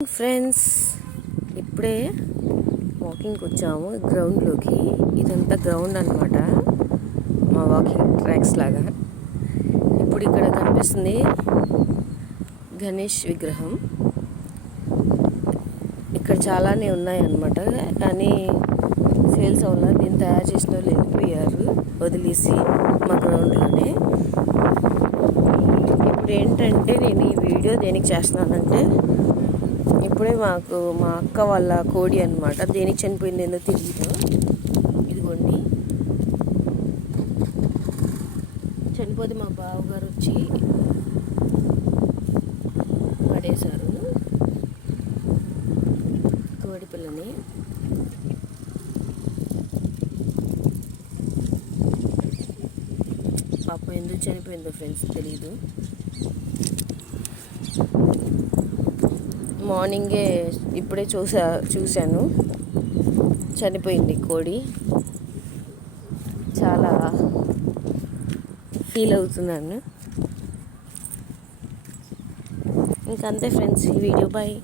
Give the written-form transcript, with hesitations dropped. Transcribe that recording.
Friends, ఇప్పుడే వాకింగ్కి వచ్చాము గ్రౌండ్లోకి. ఇదంతా గ్రౌండ్ అనమాట, మా వాకింగ్ ట్రాక్స్ లాగా. ఇప్పుడు ఇక్కడ కనిపిస్తుంది గణేష్ విగ్రహం. ఇక్కడ చాలానే ఉన్నాయన్నమాట, కానీ సేల్స్ అవ్వాలి. దీన్ని తయారు చేసిన వాళ్ళు వెళ్ళిపోయారు వదిలేసి మా గ్రౌండ్లోనే. ఇప్పుడు ఏంటంటే, నేను ఈ వీడియో దేనికి చేస్తున్నానంటే, ఇప్పుడే మా అక్క వాళ్ళ కోడి అనమాట, దేనికి చనిపోయింది ఏందో తెలియదు. ఇదిగోండి, చనిపోతే మా బావగారు వచ్చి పడేశారు కోడి పిల్లని. పాపం ఎందుకు చనిపోయిందో ఫ్రెండ్స్ తెలీదు. మార్నింగే ఇప్పుడే చూశాను, చనిపోయింది కోడి. చాలా ఫీల్ అవుతున్నాను. ఇంకంతే ఫ్రెండ్స్, ఈ వీడియో బాయ్.